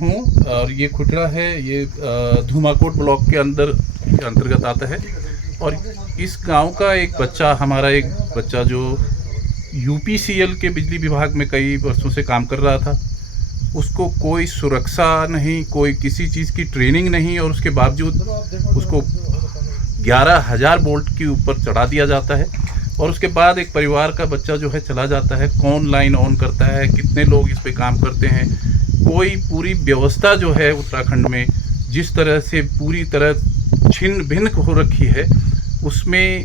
हूँ और ये खुटड़ा है, ये धूमाकोट ब्लॉक के अंतर्गत आता है। और इस गांव का एक बच्चा जो यूपीसीएल के बिजली विभाग में कई वर्षों से काम कर रहा था, उसको कोई सुरक्षा नहीं, कोई किसी चीज़ की ट्रेनिंग नहीं, और उसके बावजूद उसको 11,000 वोल्ट के ऊपर चढ़ा दिया जाता है। और उसके बाद एक परिवार का बच्चा जो है चला जाता है, कौन लाइन ऑन करता है, कितने लोग इस पे काम करते हैं, कोई पूरी व्यवस्था जो है उत्तराखंड में जिस तरह से पूरी तरह छिन्न भिन्न हो रखी है, उसमें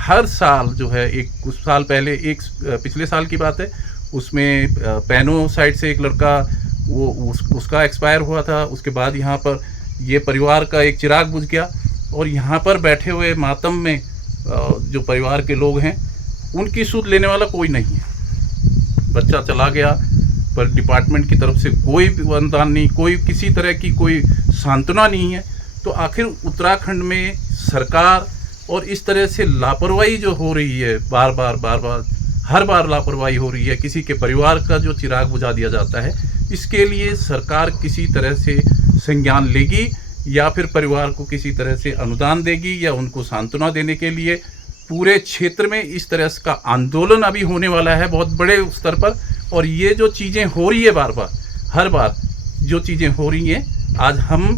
हर साल जो है, कुछ साल पहले, पिछले साल की बात है, उसमें पैनो साइड से एक लड़का उसका एक्सपायर हुआ था। उसके बाद यहाँ पर ये परिवार का एक चिराग बुझ गया, और यहाँ पर बैठे हुए मातम में जो परिवार के लोग हैं, उनकी सुध लेने वाला कोई नहीं है। बच्चा चला गया, पर डिपार्टमेंट की तरफ से कोई अनुदान नहीं, कोई किसी तरह की कोई सांत्वना नहीं है। तो आखिर उत्तराखंड में सरकार और इस तरह से लापरवाही जो हो रही है, बार बार हर बार लापरवाही हो रही है, किसी के परिवार का जो चिराग बुझा दिया जाता है, इसके लिए सरकार किसी तरह से संज्ञान लेगी, या फिर परिवार को किसी तरह से अनुदान देगी, या उनको सांत्वना देने के लिए पूरे क्षेत्र में इस तरह का आंदोलन अभी होने वाला है बहुत बड़े स्तर पर। और ये जो चीज़ें हो रही है, हर बार जो चीज़ें हो रही हैं, आज हम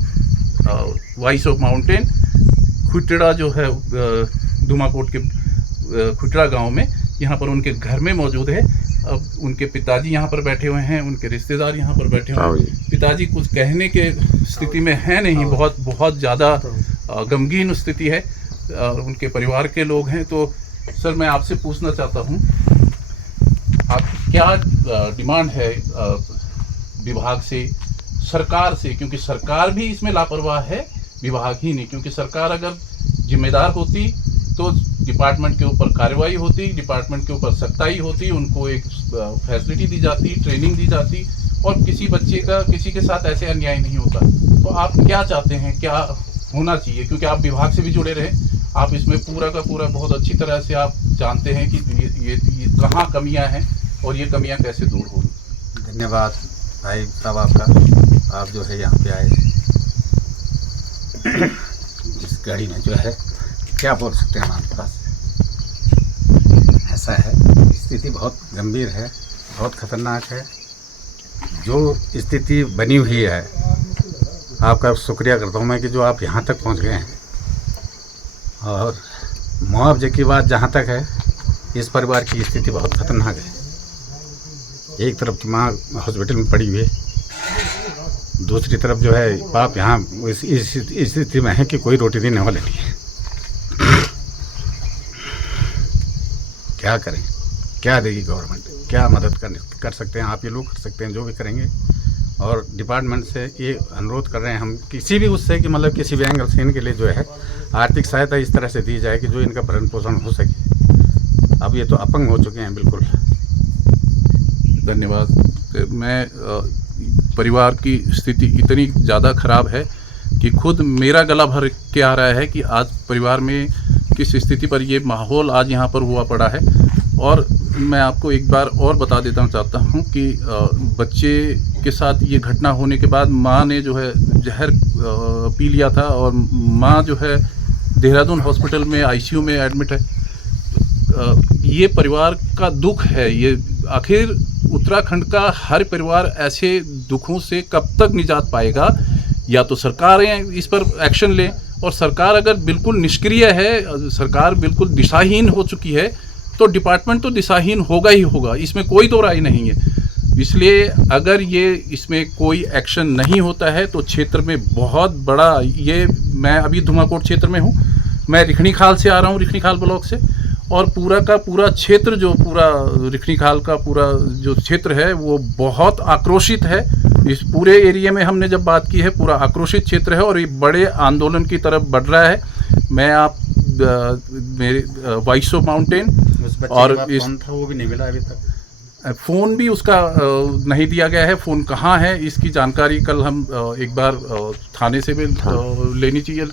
वॉइस ऑफ माउंटेन खुटड़ा जो है धूमाकोट के खुटड़ा गांव में, यहाँ पर उनके घर में मौजूद है। अब उनके पिताजी यहाँ पर बैठे हुए हैं, उनके रिश्तेदार यहाँ पर बैठे हुए हैं। पिताजी कुछ कहने के स्थिति में है नहीं, बहुत ज़्यादा गमगीन स्थिति है, उनके परिवार के लोग हैं। तो सर, मैं आपसे पूछना चाहता हूँ, आप क्या डिमांड है विभाग से, सरकार से, क्योंकि सरकार भी इसमें लापरवाह है, विभाग ही नहीं। क्योंकि सरकार अगर जिम्मेदार होती तो डिपार्टमेंट के ऊपर कार्रवाई होती, डिपार्टमेंट के ऊपर सख्ताई होती, उनको एक फैसिलिटी दी जाती, ट्रेनिंग दी जाती, और किसी बच्चे का किसी के साथ ऐसे अन्याय नहीं होता। तो आप क्या चाहते हैं, क्या होना चाहिए? क्योंकि आप विभाग से भी जुड़े रहे, आप इसमें पूरा का पूरा बहुत अच्छी तरह से आप जानते हैं कि ये कहाँ कमियाँ हैं और ये कमियाँ कैसे दूर होंगी। धन्यवाद भाई साहब आपका, आप जो है यहाँ पे आए इस गाड़ी में जो है, क्या बोल सकते हैं हमारे पास। ऐसा है, स्थिति बहुत गंभीर है, बहुत खतरनाक है। जो स्थिति बनी हुई है, आपका शुक्रिया करता हूँ मैं कि जो आप यहाँ तक पहुँच गए हैं। और मुआवजे की बात जहाँ तक है, इस परिवार की स्थिति बहुत खतरनाक है। एक तरफ की माँ हॉस्पिटल में पड़ी हुई है, दूसरी तरफ जो है बाप यहाँ इस स्थिति में है कि कोई रोटी देने वाला नहीं है। क्या करें, क्या देगी गवर्नमेंट, क्या मदद कर सकते हैं आप, ये लोग कर सकते हैं, जो भी करेंगे। और डिपार्टमेंट से ये अनुरोध कर रहे हैं हम, किसी भी उससे कि मतलब किसी भी एंगल से इनके लिए जो है आर्थिक सहायता इस तरह से दी जाए कि जो इनका भरण पोषण हो सके। अब ये तो अपंग हो चुके हैं बिल्कुल। धन्यवाद। मैं परिवार की स्थिति इतनी ज़्यादा ख़राब है कि खुद मेरा गला भर के आ रहा है कि आज परिवार में किस स्थिति पर ये माहौल आज यहाँ पर हुआ पड़ा है। और मैं आपको एक बार और बता देना चाहता हूँ कि बच्चे के साथ ये घटना होने के बाद माँ ने जो है जहर पी लिया था, और माँ जो है देहरादून हॉस्पिटल में आईसीयू में एडमिट है। ये परिवार का दुख है। ये आखिर उत्तराखंड का हर परिवार ऐसे दुखों से कब तक निजात पाएगा? या तो सरकारें इस पर एक्शन लें, और सरकार अगर बिल्कुल निष्क्रिय है, सरकार बिल्कुल दिशाहीन हो चुकी है, तो डिपार्टमेंट तो दिशाहीन होगा ही होगा, इसमें कोई दो राय नहीं है। इसलिए अगर ये इसमें कोई एक्शन नहीं होता है तो क्षेत्र में बहुत बड़ा, ये मैं अभी धूमाकोट क्षेत्र में हूँ, मैं रिखणी खाल से आ रहा हूँ, रिखणी खाल ब्लॉक से, और पूरा का पूरा क्षेत्र, जो पूरा रिखणी खाल का पूरा जो क्षेत्र है वो बहुत आक्रोशित है। इस पूरे एरिया में हमने जब बात की है, पूरा आक्रोशित क्षेत्र है और ये बड़े आंदोलन की तरफ बढ़ रहा है। मैं आप मेरे वॉइस ऑफ माउंटेन, और इस था वो भी नहीं मिला अभी तक, फ़ोन भी उसका नहीं दिया गया है। फ़ोन कहाँ है इसकी जानकारी कल हम एक बार थाने से भी लेनी चाहिए,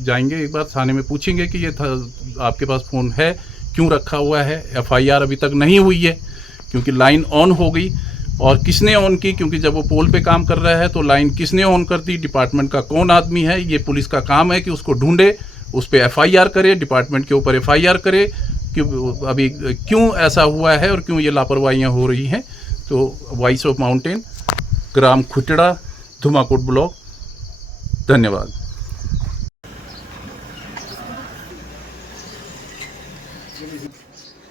जाएंगे एक बार थाने में पूछेंगे कि ये आपके पास फ़ोन है, क्यों रखा हुआ है। एफआईआर अभी तक नहीं हुई है क्योंकि लाइन ऑन हो गई, और किसने ऑन की, क्योंकि जब वो पोल पे काम कर रहा है तो लाइन किसने ऑन कर दी, डिपार्टमेंट का कौन आदमी है, ये पुलिस का काम है कि उसको ढूंढे, उस पर FIR करे, डिपार्टमेंट के ऊपर FIR करे कि अभी क्यों ऐसा हुआ है और क्यों ये लापरवाहियाँ हो रही हैं। तो वॉइस ऑफ माउंटेन, ग्राम खुटड़ा, धुमाकोट ब्लॉक। धन्यवाद।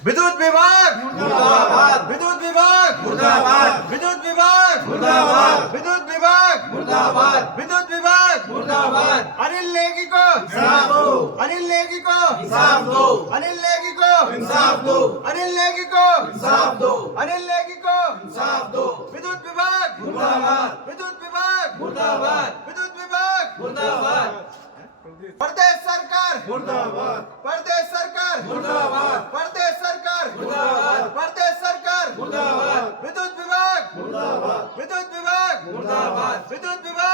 विद्युत विभाग मुर्दाबाद, विद्युत विभाग मुर्दाबाद, विद्युत विभाग मुर्दाबाद, विद्युत विभाग मुर्दाबाद, विद्युत विभाग मुर्दाबाद। अनिल नेगी को इंसाफ दो, अनिल नेगी को इंसाफ दो, अनिल नेगी को इंसाफ दो, अनिल नेगी को इंसाफ दो, अनिल नेगी को इंसाफ दो। विद्युत विभाग मुर्दाबाद, विद्युत विभाग मुर्दाबाद, विद्युत विभाग मुर्दाबाद। प्रदेश सरकार मुर्दाबाद, प्रदेश सरकार मुर्दाबाद, प्रदेश सरकार मुर्दाबाद, प्रदेश सरकार मुर्दाबाद। विद्युत विभाग मुर्दाबाद, विद्युत विभाग मुर्दाबाद, विद्युत विभाग